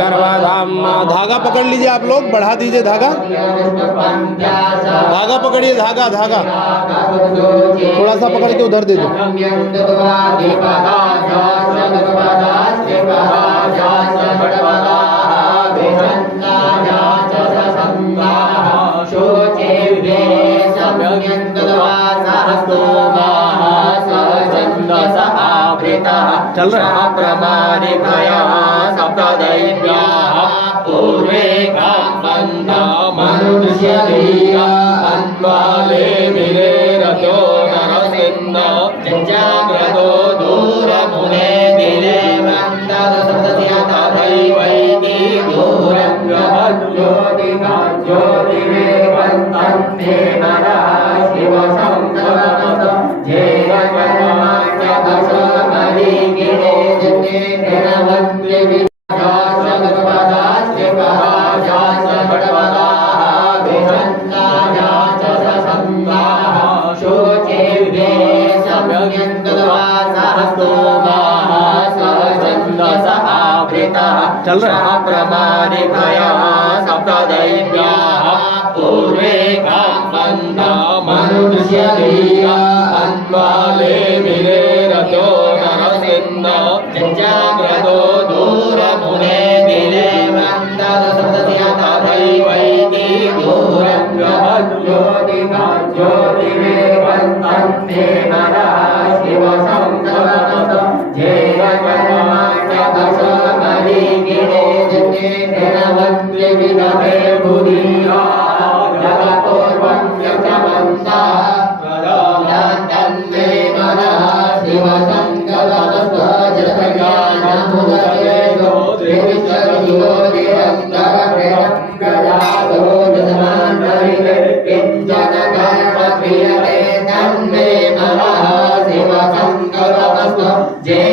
धागा पकड़ लीजिए आप लोग, बढ़ा दीजिए धागा, धागा पकड़िए, धागा धागा थोड़ा सा पकड़ के उधर दे दो। चल रहा है प्रमाणिकया सप्तदैव्याः पूर्वे कामन्ता मनुष्यलीला अन्वाले विरेरतो नरसिंह जज्जाग्रतो दूरमुने दिले वन्दत सप्तस्य तथैवैति दूरं ज्योतिना ज्योतिरे वन्दन्ते नरः शिवसंसदत चल रहा है प्रमाणिकया सप्तदैव्याः पूर्वे कामन्ता मनुष्यलीला अन्वाले विरेरतो नरसिंह जज्जाग्रतो दूरमुने दिले वन्दत सप्तस्य तथैवैति दूरं ज्योतिना ज्योतिरे वन्दन्ते नरः शिवसंसदत जय